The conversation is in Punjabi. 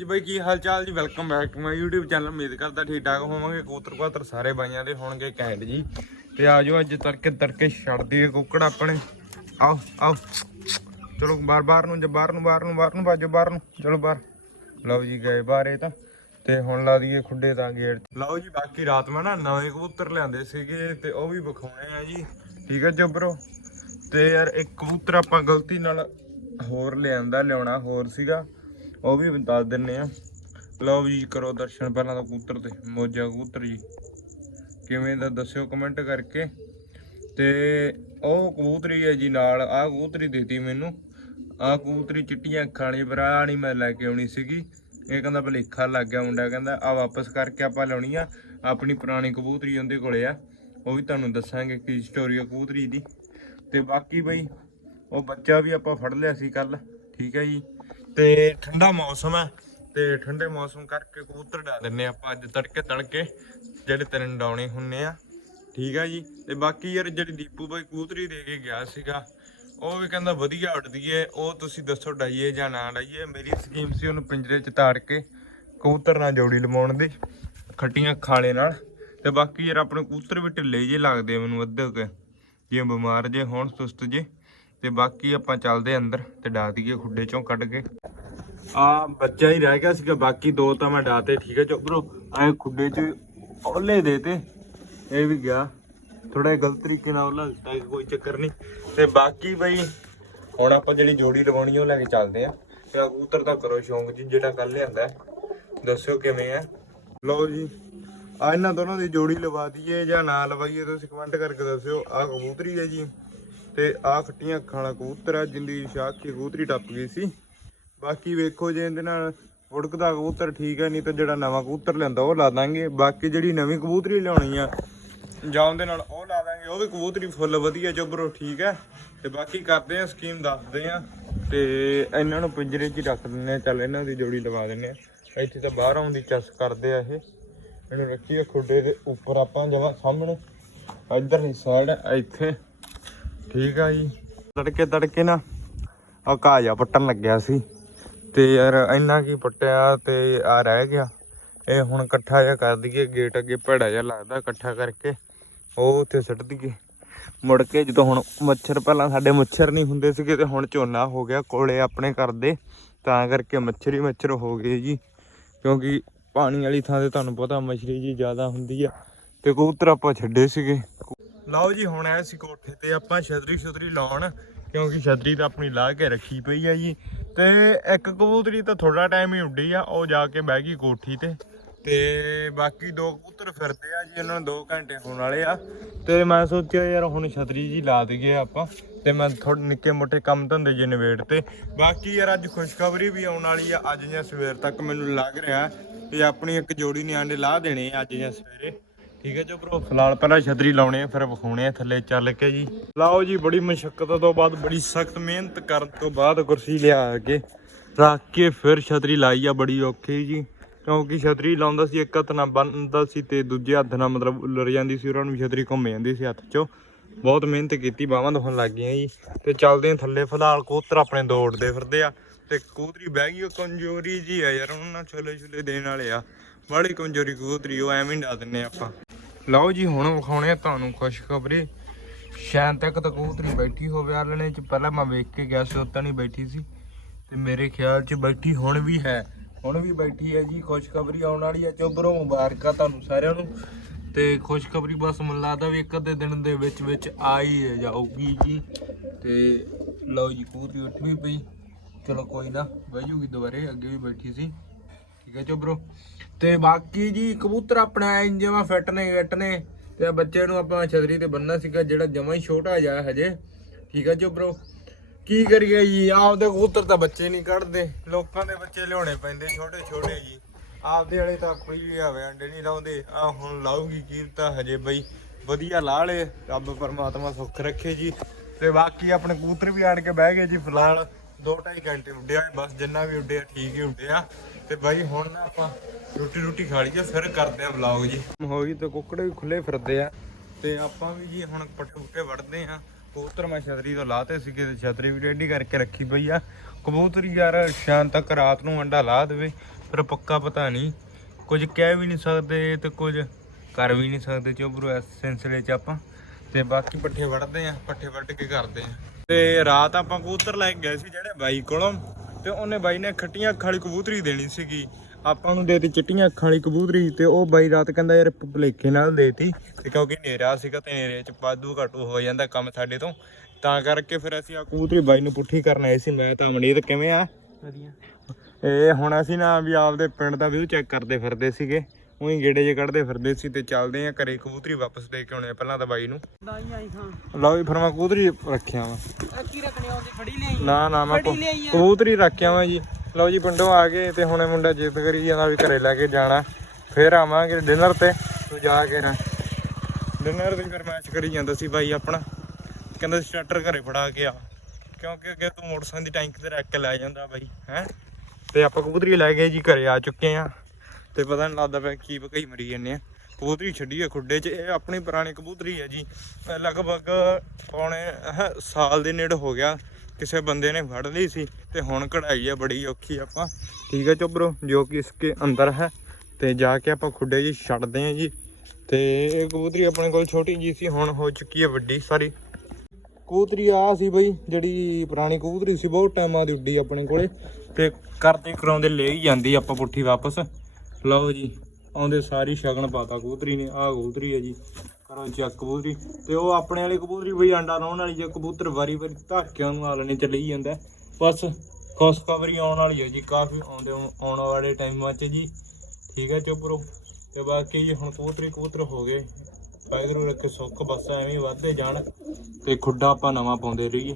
ਜੀ ਬਾਈ, ਕੀ ਹਾਲ ਚਾਲ ਜੀ? Welcome back to my YouTube channel ਉਮੀਦ ਕਰਦਾ ਠੀਕ ਠਾਕ ਹੋਵਾਂਗੇ। ਕਬੂਤਰ ਕਬੂਤਰ ਸਾਰੇ ਬਾਈਆਂ ਦੇ ਹੋਣਗੇ ਕੈਂਡ ਜੀ। ਤੇ ਆਜੋ ਅੱਜ ਤੜਕੇ ਤੜਕੇ ਛੱਡ ਦਈਏ ਕੁੱਕੜ ਆਪਣੇ। ਆਓ ਆਓ। ਚਲੋ ਬਾਰ ਬਾਰ ਨੂੰ ਜੇ ਨੂੰ, ਬਾਹਰ ਨੂੰ ਬਾਹਰ ਨੂੰ ਬਾਜੋ ਬਾਹਰ ਨੂੰ। ਚਲੋ, ਬਾਹਰ। ਲਓ ਜੀ, ਗਏ ਬਾਹਰ ਇਹ ਤਾਂ। ਤੇ ਹੁਣ ਲਾ ਦਈਏ ਖੁੱਡੇ ਤਾਂ ਗੇਟ ਲਓ ਜੀ, ਬਾਕੀ ਰਾਤ ਮੈਂ ਨਾ ਨਵੇਂ ਕਬੂਤਰ ਲਿਆਂਦੇ ਸੀਗੇ ਤੇ ਉਹ ਵੀ ਵਿਖਾਉਣੇ ਆ ਜੀ। ਠੀਕ ਹੈ ਜੋਬਰੋ? ਤੇ ਯਾਰ, ਇੱਕ ਕਬੂਤਰ ਆਪਾਂ ਗਲਤੀ ਨਾਲ ਹੋਰ ਲਿਆਂਦਾ, ਲਿਆਉਣਾ ਹੋਰ ਸੀਗਾ। ਉਹ ਵੀ ਦੱਸ ਦਿੰਨੇ ਆ। ਲਓ ਜੀ ਕਰੋ ਦਰਸ਼ਨ ਪਹਿਲਾਂ ਤਾਂ ਕਬੂਤਰ ਤੇ, ਮੋਜਾ ਕਬੂਤਰ ਜੀ। ਕਿਵੇਂ ਦਾ ਦੱਸਿਓ ਕਮੈਂਟ ਕਰਕੇ। ਤੇ ਉਹ ਕਬੂਤਰੀ ਹੈ ਜੀ ਨਾਲ, ਆਹ ਕਬੂਤਰੀ ਦਿੱਤੀ ਮੈਨੂੰ। ਆਹ ਕਬੂਤਰੀ ਚਿੱਟੀਆਂ ਅੱਖਾਂ ਵਾਲੀ ਬਰਾ ਨਹੀਂ ਮੈਂ ਲੈ ਕੇ ਆਉਣੀ ਸੀਗੀ। ਇਹ ਕਹਿੰਦਾ ਭਲੇਖਾ ਲੱਗ ਗਿਆ ਮੁੰਡਾ, ਕਹਿੰਦਾ ਆ ਵਾਪਸ ਕਰਕੇ ਆਪਾਂ ਲਾਉਣੀ ਆ, ਆਪਣੀ ਪੁਰਾਣੀ ਕਬੂਤਰੀ ਉਹਦੇ ਕੋਲੇ ਆ। ਉਹ ਵੀ ਤੁਹਾਨੂੰ ਦੱਸਾਂਗੇ ਕੀ ਸਟੋਰੀ ਆ ਕਬੂਤਰੀ ਦੀ। ਤੇ ਬਾਕੀ ਬਈ, ਉਹ ਬੱਚਾ ਵੀ ਆਪਾਂ ਫੜ ਲਿਆ ਸੀ ਕੱਲ ਠੀਕ ਹੈ ਜੀ। ਤੇ ਠੰਡਾ ਮੌਸਮ ਹੈ ਤੇ ਠੰਡੇ ਮੌਸਮ ਕਰਕੇ ਕਬੂਤਰ ਡਾ ਦਿੰਨੇ ਆਪਾਂ ਅੱਜ ਤੜਕੇ ਤੜਕੇ, ਜਿਹੜੇ ਤਿੰਨ ਡਾਉਣੇ ਹੁੰਨੇ ਆ। ਠੀਕ ਆ ਜੀ? ਤੇ ਬਾਕੀ ਯਾਰ ਜਿਹੜੀ ਦੀਪੂ ਬਾਈ ਕਬੂਤਰੀ ਦੇ ਕੇ ਗਿਆ ਸੀਗਾ, ਉਹ ਵੀ ਕਹਿੰਦਾ ਵਧੀਆ ਉੱਡਦੀ ਏ, ਉਹ ਤੁਸੀਂ ਦੱਸੋ ਡਾਈਏ ਜਾਂ ਨਾ ਡਾਈਏ? ਮੇਰੀ ਸਕੀਮ ਸੀ ਉਹਨੂੰ ਪਿੰਜਰੇ 'ਚ ਤਾੜ ਕੇ ਕਬੂਤਰ ਨਾਲ ਜੋੜੀ ਲਵਾਉਣ ਦੀ, ਖੱਟੀਆਂ ਖਾਲੇ ਨਾਲ। ਤੇ ਬਾਕੀ ਯਾਰ ਆਪਣੇ ਕਬੂਤਰ ਵੀ ਢਿੱਲੇ ਜੇ ਲੱਗਦੇ ਮੈਨੂੰ ਅੱਧੇ ਕੇ। ਜੇ ਬਿਮਾਰ ਜੇ ਹੋਣ, ਸੁਸਤ ਜੇ। ਤੇ ਬਾਕੀ ਆਪਾਂ ਚੱਲਦੇ ਅੰਦਰ ਤੇ ਡਾ ਦਈਏ ਖੁੱਡੇ ਚੋਂ ਕੱਢ ਕੇ। ਆ ਬੱਚਾ ਹੀ ਰਹਿ ਗਿਆ ਸੀਗਾ, ਬਾਕੀ ਦੋ ਤਾਂ ਮੈਂ ਡਾਤੇ ਠੀਕ ਹੈ ਚੋਬਰੋ ਐ ਖੁੱਡੇ 'ਚ ਓਲੇ ਦੇ ਤੇ। ਇਹ ਵੀ ਗਿਆ। ਥੋੜਾ ਗਲਤ ਤਰੀਕੇ ਨਾਲ ਉਹਲਾ ਦਿੱਤਾ ਕੋਈ ਚੱਕਰ ਨਹੀਂ। ਤੇ ਬਾਕੀ ਬਈ, ਹੁਣ ਆਪਾਂ ਜਿਹੜੀ ਜੋੜੀ ਲਵਾਉਣੀ ਉਹ ਲੈ ਕੇ ਚੱਲਦੇ ਆ। ਤੇ ਕਬੂਤਰ ਦਾ ਕਰੋ ਸ਼ੌਂਕ ਜੀ, ਜਿਹੜਾ ਕੱਲ ਲਿਆਂਦਾ ਦੱਸਿਓ ਕਿਵੇਂ ਆ। ਲਓ ਜੀ, ਆ ਇਹਨਾਂ ਦੋਨਾਂ ਦੀ ਜੋੜੀ ਲਵਾ ਦਈਏ ਜਾਂ ਨਾ ਲਵਾਈਏ, ਤੁਸੀਂ ਕਮੈਂਟ ਕਰਕੇ ਦੱਸਿਓ। ਆ ਕਬੂਤਰੀ ਹੈ ਜੀ। ਤੇ ਆ ਖੱਟੀਆਂ ਅੱਖਾਂ ਵਾਲਾ ਕਬੂਤਰ ਆ, ਜਿੰਦੀ ਸ਼ਾਖ ਕੀ ਕਬੂਤਰੀ ਟੱਪ ਗਈ ਸੀ। ਬਾਕੀ ਵੇਖੋ ਜੇ ਇਹਦੇ ਨਾਲ ਉੜਕਦਾ ਕਬੂਤਰ ਠੀਕ ਹੈ ਨਹੀਂ ਤਾਂ ਜਿਹੜਾ ਨਵਾਂ ਕਬੂਤਰ ਲਿਆਂਦਾ ਉਹ ਲਾ ਦਾਂਗੇ। ਬਾਕੀ ਜਿਹੜੀ ਨਵੀਂ ਕਬੂਤਰੀ ਲਿਆਉਣੀ ਆ, ਜਾਂ ਉਹਦੇ ਨਾਲ ਉਹ ਲਾ ਦਾਂਗੇ। ਉਹ ਵੀ ਕਬੂਤਰੀ ਫੁੱਲ ਵਧੀਆ ਚੋਬਰੋ ਠੀਕ ਹੈ ਤੇ ਬਾਕੀ ਕਰਦੇ ਆ ਸਕੀਮ ਦੱਸਦੇ ਆ। ਤੇ ਇਹਨਾਂ ਨੂੰ ਪਿੰਜਰੇ 'ਚ ਹੀ ਰੱਖ ਦਿੰਦੇ ਆ। ਚੱਲ ਇਹਨਾਂ ਦੀ ਜੋੜੀ ਲਵਾ ਦਿੰਦੇ ਆ। ਇੱਥੇ ਤਾਂ ਬਾਹਰ ਆਉਣ ਦੀ ਚਸ ਕਰਦੇ ਆ ਇਹ। ਇਹਨੂੰ ਰੱਖੀਏ ਖੁੱਡੇ ਦੇ ਉੱਪਰ ਆਪਾਂ ਜਮਾ ਸਾਹਮਣੇ। ਇੱਧਰ ਨਹੀਂ ਸਾਈਡ, ਇੱਥੇ। ਠੀਕ ਆ ਜੀ। ਤੜਕੇ ਤੜਕੇ ਨਾ ਆ ਕਾਜਾ ਪੱਟਣ ਲੱਗਿਆ ਸੀ ਤੇ ਯਾਰ ਇੰਨਾ ਕੀ ਪੱਟਿਆ ਤੇ ਆ ਰਹਿ ਗਿਆ। ਇਹ ਹੁਣ ਇਕੱਠਾ ਜਿਹਾ ਕਰ ਦਈਏ, ਗੇਟ ਅੱਗੇ ਭੜਾ ਜਿਹਾ ਲੱਗਦਾ ਇਕੱਠਾ ਕਰਕੇ। ਉਹ ਉੱਥੇ ਸੁੱਟ ਦਈਏ। ਮੁੜ ਕੇ ਜਦੋਂ ਹੁਣ ਮੱਛਰ ਪਹਿਲਾਂ ਸਾਡੇ ਮੱਛਰ ਨਹੀਂ ਹੁੰਦੇ ਸੀਗੇ ਤੇ ਹੁਣ ਝੋਨਾ ਹੋ ਗਿਆ, ਕੋਲੇ ਆਪਣੇ ਘਰ ਦੇ। ਤਾਂ ਕਰਕੇ ਮੱਛਰ ਹੀ ਮੱਛਰ ਹੋ ਗਏ ਜੀ। ਕਿਉਂਕਿ ਪਾਣੀ ਵਾਲੀ ਥਾਂ ਤੇ ਤੁਹਾਨੂੰ ਪਤਾ ਮੱਛਰੀ ਜੀ ਜ਼ਿਆਦਾ ਹੁੰਦੀ ਆ। ਤੇ ਕਬੂਤਰ ਆਪਾਂ ਛੱਡੇ ਸੀਗੇ। ਲਓ ਜੀ, ਹੁਣ ਆਏ ਸੀ ਕੋਠੇ ਤੇ ਆਪਾਂ ਛਤਰੀ ਛਤਰੀ ਲਾਉਣ, ਕਿਉਂਕਿ ਛਤਰੀ ਤਾਂ ਆਪਣੀ ਲਾ ਕੇ ਰੱਖੀ ਪਈ ਆ ਜੀ। ਤੇ ਇੱਕ ਕਬੂਤਰੀ ਤਾਂ ਥੋੜਾ ਟਾਈਮ ਹੀ ਉੱਡੀ ਆ, ਉਹ ਜਾ ਕੇ ਬਹਿ ਗਈ ਕੋਠੀ ਤੇ। ਤੇ ਬਾਕੀ ਦੋ ਕਬੂਤਰ ਫਿਰਦੇ ਆ ਜੀ ਉਹਨਾਂ ਨੂੰ 2 ਘੰਟੇ ਹੋਣ ਵਾਲੇ ਆ। ਤੇ ਮੈਂ ਸੋਚਿਆ, ਯਾਰ ਹੁਣ ਛਤਰੀ ਜੀ ਲਾ ਦਈਏ ਆਪਾਂ, ਤੇ ਮੈਂ ਥੋੜੇ ਨਿੱਕੇ ਮੋਟੇ ਕੰਮ ਧੰਦੇ ਜੀ ਨਿਬੇੜ ਤੇ। ਬਾਕੀ ਯਾਰ ਅੱਜ ਖੁਸ਼ਖਬਰੀ ਵੀ ਆਉਣ ਵਾਲੀ ਆ, ਅੱਜ ਜਾਂ ਸਵੇਰ ਤੱਕ ਮੈਨੂੰ ਲੱਗ ਰਿਹਾ ਵੀ ਆਪਣੀ ਇੱਕ ਜੋੜੀ ਨਿਆਣੇ ਆਂਡੇ ਲਾ ਦੇਣੇ ਆ, ਅੱਜ ਜਾਂ ਸਵੇਰੇ। ਠੀਕ ਹੈ ਜੋ ਬ్రో ਫਿਲਹਾਲ ਪਹਿਲਾਂ ਛਤਰੀ ਲਾਉਣੇ ਆ ਫਿਰ ਵਿਖਾਉਣੇ ਆ ਥੱਲੇ ਚੱਲ ਕੇ ਜੀ। ਲਾਓ ਜੀ, ਬੜੀ ਮੁਸ਼ਕਲ ਤੋਂ ਬਾਅਦ, ਬੜੀ ਸਖਤ ਮਿਹਨਤ ਕਰਨ ਤੋਂ ਬਾਅਦ ਕੁਰਸੀ ਲਿਆ ਕੇ ਰੱਖ ਕੇ ਫਿਰ ਛਤਰੀ ਲਾਈ ਆ, ਬੜੀ ਔਖੀ ਜੀ। ਕਿਉਂਕਿ ਛਤਰੀ ਲਾਉਂਦਾ ਸੀ, ਇੱਕ ਹੱਥ ਨਾਲ ਬੰਨਦਾ ਸੀ ਤੇ ਦੂਜੇ ਹੱਥ ਨਾਲ ਮਤਲਬ ਉਲਰ ਜਾਂਦੀ ਸੀ, ਉਹਨਾਂ ਨੂੰ ਛਤਰੀ ਘੁੰਮ ਜਾਂਦੀ ਸੀ ਹੱਥ 'ਚੋਂ। ਬਹੁਤ ਮਿਹਨਤ ਕੀਤੀ, ਬਾਹਾਂ ਦੁਖਣ ਲੱਗ ਗਈਆਂ ਜੀ। ਤੇ ਚੱਲਦੇ ਥੱਲੇ, ਫਿਲਹਾਲ ਕੋਤਰ ਆਪਣੇ ਦੌੜਦੇ ਫਿਰਦੇ ਆ। ਤੇ ਕੋਤਰੀ ਬਹਿ ਗਈ ਉਹ ਕਮਜ਼ੋਰੀ ਜੀ ਆ ਯਾਰ, ਉਹਨਾਂ ਨੂੰ ਛੋਲੇ ਛੋਲੇ ਦੇਣ ਵਾਲੇ ਆ। ਬੜੀ ਕਮਜ਼ੋਰੀ ਕਬੂਤਰੀ, ਉਹ ਐਵੇਂ ਹੀ ਡਾ ਦਿੰਨੇ ਆਪਾਂ। ਲਓ ਜੀ, ਹੁਣ ਵਿਖਾਉਣੇ ਆ ਤੁਹਾਨੂੰ ਖੁਸ਼ਖਬਰੀ। ਸ਼ਾਇਦ ਤੱਕ ਤਾਂ ਕਬੂਤਰੀ ਬੈਠੀ ਹੋਵੇ ਆਲਣੇ ਚ, ਪਹਿਲਾਂ ਮੈਂ ਵੇਖ ਕੇ ਗਿਆ ਸੀ ਉੱਤਾਂ ਨਹੀਂ ਬੈਠੀ ਸੀ। ਤੇ ਮੇਰੇ ਖਿਆਲ ਚ ਬੈਠੀ ਹੁਣ ਵੀ ਹੈ। ਹੁਣ ਵੀ ਬੈਠੀ ਹੈ ਜੀ, ਖੁਸ਼ਖਬਰੀ ਆਉਣ ਵਾਲੀ ਹੈ। ਚੋਬਰੋਂ ਮੁਬਾਰਕਾਂ ਤੁਹਾਨੂੰ ਸਾਰਿਆਂ ਨੂੰ। ਤੇ ਖੁਸ਼ਖਬਰੀ ਬਸ ਮੈਨੂੰ ਲੱਗਦਾ ਵੀ ਇੱਕ ਅੱਧੇ ਦਿਨ ਦੇ ਵਿੱਚ ਵਿੱਚ ਆਈ ਜਾਊਗੀ ਜੀ। ਤੇ ਲਓ ਜੀ ਕੂਤਰੀ ਉੱਠ ਵੀ ਪਈ। ਚਲੋ ਕੋਈ ਨਾ, ਬਹਿ ਜੂਗੀ ਦੁਬਾਰੇ, ਅੱਗੇ ਵੀ ਬੈਠੀ ਸੀ। ਠੀਕ ਹੈ ਚੋਬਰੋ ਤੇ ਬਾਕੀ ਜੀ ਕਬੂਤਰ ਆਪਣਾ ਐਂ ਜਿਵੇਂ ਫਿੱਟ ਨੇ ਗੱਟ ਨੇ, ਤੇ ਬੱਚੇ ਨੂੰ ਆਪਾਂ ਛਤਰੀ ਤੇ ਬੰਨਣਾ ਸੀਗਾ, ਜਿਹੜਾ ਜਮਾ ਹੀ ਛੋਟਾ ਜਿਹਾ ਹਜੇ। ਠੀਕ ਹੈ ਚੋਬਰੋ ਕੀ ਕਰੀਏ ਜੀ, ਆਪਦੇ ਕਬੂਤਰ ਤਾਂ ਬੱਚੇ ਨਹੀਂ ਕੱਢਦੇ। ਲੋਕਾਂ ਦੇ ਬੱਚੇ ਲਿਆਉਣੇ ਪੈਂਦੇ ਛੋਟੇ ਛੋਟੇ ਜੀ। ਆਪਦੇ ਵਾਲੇ ਤਾਂ ਕੋਈ ਵੀ ਆਵੇ, ਅੰਡੇ ਨਹੀਂ ਲਾਉਂਦੇ। ਆ ਹੁਣ ਲਾਊਗੀ ਕੀਮਤਾਂ ਹਜੇ ਬਈ ਵਧੀਆ ਲਾ ਲੇ ਰੱਬ ਪਰਮਾਤਮਾ ਸੁੱਖ ਰੱਖੇ ਜੀ। ਤੇ ਬਾਕੀ ਆਪਣੇ ਕਬੂਤਰ ਵੀ ਆਣ ਕੇ ਬਹਿ ਗਏ ਜੀ ਫਿਲਹਾਲ। 2.5 ਘੰਟੇ ਉੱਡਿਆ ਬਸ ਜਿੰਨਾ ਵੀ ਉੱਡਿਆ ਠੀਕ ਹੀ ਉੱਡਿਆ। ਤੇ ਬਾਈ ਹੁਣ ਨਾ ਆਪਾਂ ਰੋਟੀ ਰੋਟੀ ਖਾ ਲਈਏ, ਫਿਰ ਕਰਦੇ ਆ ਵਲੌਗ ਜੀ। ਹੋ ਗਈ ਤੇ ਕੁੱਕੜ ਵੀ ਖੁੱਲੇ ਫਿਰਦੇ ਆ। ਤੇ ਆਪਾਂ ਵੀ ਜੀ ਹੁਣ ਪਟੂਕੇ ਵੜਦੇ ਆ ਕਬੂਤਰ ਮੈਂ ਛਤਰੀ ਤੋਂ ਲਾਤੇ ਸੀਗੇ ਤੇ ਛਤਰੀ ਵੀ ਰੈਡੀ ਕਰਕੇ ਰੱਖੀ ਪਈ ਆ। ਕਬੂਤਰ ਯਾਰ ਸ਼ਾਮ ਤੱਕ ਰਾਤ ਨੂੰ ਅੰਡਾ ਲਾ ਦੇਵੇ ਪਰ ਪੱਕਾ ਪਤਾ ਨਹੀਂ। ਕੁਝ ਕਹਿ ਵੀ ਨਹੀਂ ਸਕਦੇ ਤੇ ਕੁਝ ਕਰ ਵੀ ਨਹੀਂ ਸਕਦੇ। ਚੋਬਰੂ ਇਸ ਸਿਲਸਿਲੇ 'ਚ ਆਪਾਂ। ਤੇ ਬਾਕੀ ਪੱਠੇ ਵੜਦੇ ਆ ਪੱਠੇ ਵੱਢ ਕੇ ਕਰਦੇ ਆ ਤੇ ਰਾਤ ਆਪਾਂ ਕਬੂਤਰ ਲੈ ਕੇ ਗਏ ਸੀ ਜਿਹੜੇ ਬਾਈ ਕੋਲੋਂ ਤੇ ਉਹਨੇ ਬਾਈ ਨੇ ਖੱਟੀਆਂ ਅੱਖਾਂ ਵਾਲੀ ਕਬੂਤਰੀ ਦੇਣੀ ਸੀਗੀ। ਆਪਾਂ ਨੂੰ ਦੇਤੀ ਚਿੱਟੀਆਂ ਅੱਖਾਂ ਵਾਲੀ ਕਬੂਤਰੀ ਤੇ ਉਹ ਬਾਈ ਰਾਤ ਕਹਿੰਦਾ ਯਾਰ ਭੁਲੇਖੇ ਨਾਲ ਦੇਤੀ ਤੇ ਕਿਉਂਕਿ ਹਨੇਰਾ ਸੀਗਾ ਤੇ ਹਨੇਰੇ 'ਚ ਵਾਧੂ ਘਟੂ ਹੋ ਜਾਂਦਾ ਕੰਮ ਸਾਡੇ ਤੋਂ। ਤਾਂ ਕਰਕੇ ਫਿਰ ਅਸੀਂ ਆ ਕਬੂਤਰੀ ਬਾਈ ਨੂੰ ਪੁੱਠੀ ਕਰਨ ਆਏ ਸੀ। ਮੈਂ ਤਾਂ ਅਮਨੀਤ ਕਿਵੇਂ ਆ? ਵਧੀਆ। ਇਹ ਹੁਣ ਅਸੀਂ ਨਾ ਵੀ ਆਪਦੇ ਪਿੰਡ ਦਾ ਵਿਊ ਚੈੱਕ ਕਰਦੇ ਫਿਰਦੇ ਸੀਗੇ। ਉਹੀ ਗੇੜੇ ਜੇ ਕੱਢਦੇ ਫਿਰਦੇ ਸੀ ਤੇ ਚੱਲਦੇ ਆ ਘਰੇ ਕਬੂਤਰੀ ਵਾਪਸ ਦੇ ਕੇ ਆਉਣੇ ਆ ਪਹਿਲਾਂ ਤਾਂ ਬਾਈ ਨੂੰ। ਦਾਈ ਆਈ ਖਾਂ ਲਓ ਵੀ ਫਿਰ ਮੈਂ ਕਬੂਤਰੀ ਰੱਖਿਆ ਵਾ। ਆ ਕੀ ਰੱਖਣੇ ਆਉਂਦੀ ਫੜੀ ਲਿਆਈ? ਨਾ ਨਾ ਮੈਂ ਕਬੂਤਰੀ ਰੱਖਿਆ ਵਾ ਜੀ। ਲਓ ਜੀ ਪਿੰਡੋਂ ਆ ਗਏ ਤੇ ਹੁਣੇ ਮੁੰਡਾ ਜਿੱਦ ਕਰੀ ਜਾਂਦਾ ਵੀ ਘਰੇ ਲੈ ਕੇ ਜਾਣਾ। ਫਿਰ ਆਵਾਂਗੇ ਡਿਨਰ ਤੇ ਤੂੰ ਜਾ ਕੇ ਨਾ ਡਿਨਰ ਦੀ ਫਰਮਾਇਸ਼ ਕਰੀ ਜਾਂਦਾ ਸੀ ਬਾਈ ਆਪਣਾ। ਕਹਿੰਦਾ ਸਟਾਰਟਰ ਘਰੇ ਫੜਾ ਕੇ ਆ। ਕਿਉਂਕਿ ਅੱਗੇ ਤੂੰ ਮੋਟਰਸਾਈਕਲ ਦੀ ਟੈਂਕ ਤੇ ਰੱਖ ਕੇ ਲੈ ਜਾਂਦਾ ਬਾਈ ਹੈ? ਤੇ ਆਪਾਂ ਕਬੂਤਰੀ ਲੈ ਗਏ ਜੀ ਘਰੇ ਆ ਚੁੱਕੇ ਆ। ਤੇ ਪਤਾ ਨਹੀਂ ਲੱਗਦਾ ਪਿਆ ਕੀ ਭਕਾਈ ਮਰੀ ਜਾਂਦੇ ਆ। ਕਬੂਤਰੀ ਛੱਡੀ ਹੈ ਖੁੱਡੇ 'ਚ, ਇਹ ਆਪਣੀ ਪੁਰਾਣੀ ਕਬੂਤਰੀ ਹੈ ਜੀ। ਲਗਭਗ ਪੌਣੇ, ਅਹ ਸਾਲ ਦੇ ਨੇੜੇ ਹੋ ਗਿਆ, ਕਿਸੇ ਬੰਦੇ ਨੇ ਫੜ ਲਈ ਸੀ ਤੇ ਹੁਣ ਕਢਾਈ ਹੈ ਬੜੀ ਔਖੀ ਆਪਾਂ। ਠੀਕ ਹੈ ਚੋਬਰੋ ਜੋ ਕਿ ਇਸਕੇ ਅੰਦਰ ਹੈ। ਤੇ ਜਾ ਕੇ ਆਪਾਂ ਖੁੱਡੇ ਜੀ ਛੱਡਦੇ ਹਾਂ ਜੀ। ਤੇ ਇਹ ਕਬੂਤਰੀ ਆਪਣੇ ਕੋਲ ਛੋਟੀ ਜੀ ਸੀ, ਹੁਣ ਹੋ ਚੁੱਕੀ ਹੈ ਵੱਡੀ ਸਾਰੀ। ਕਬੂਤਰੀ ਆ ਸੀ ਬਈ, ਜਿਹੜੀ ਪੁਰਾਣੀ ਕਬੂਤਰੀ ਸੀ, ਬਹੁਤ ਟਾਈਮਾਂ ਦੀ ਉੱਡੀ ਆਪਣੇ ਕੋਲੇ। ਤੇ ਕਰਦੇ ਕਰਾਉਂਦੇ ਲੈ ਹੀ ਜਾਂਦੀ ਆਪਾਂ ਪੁੱਠੀ ਵਾਪਸ। ਲਓ ਜੀ, ਆਉਂਦੇ ਸਾਰੀ ਸ਼ਗਨ ਪਾਤਾ ਕਬੂਤਰੀ ਨੇ, ਆਹ ਕਬੂਤਰੀ ਹੈ ਜੀ ਕਰੋ ਚੈੱਕ ਕਬੂਤਰੀ। ਤੇ ਉਹ ਆਪਣੇ ਵਾਲੀ ਕਬੂਤਰੀ ਬਈ ਅੰਡਾ ਲਾਉਣ ਵਾਲੀ ਜੇ ਕਬੂਤਰ ਵਾਰੀ ਵਾਰੀ ਧਾਕਿਆਂ ਨੂੰ ਆਲਣੇ 'ਚ ਲਈ ਜਾਂਦਾ ਬਸ ਖੁਸ਼ਖਬਰੀ ਆਉਣ ਵਾਲੀ ਹੈ ਜੀ, ਕਾਫੀ ਆਉਂਦੇ ਆਉਣ ਵਾਲੇ ਟਾਈਮਾਂ 'ਚ ਜੀ। ਠੀਕ ਹੈ ਚੁੱਪ ਰੋ ਤੇ ਬਾਕੀ ਜੀ ਹੁਣ ਕਬੂਤਰੀ ਕਬੂਤਰ ਹੋ ਗਏ। ਵਾਹਿਗੁਰੂ ਰੱਖੇ ਸੁੱਖ, ਬਸ ਐਵੇਂ ਵੱਧਦੇ ਜਾਣ ਤੇ ਖੁੱਡਾ ਆਪਾਂ ਨਵਾਂ ਪਾਉਂਦੇ ਰਹੀਏ।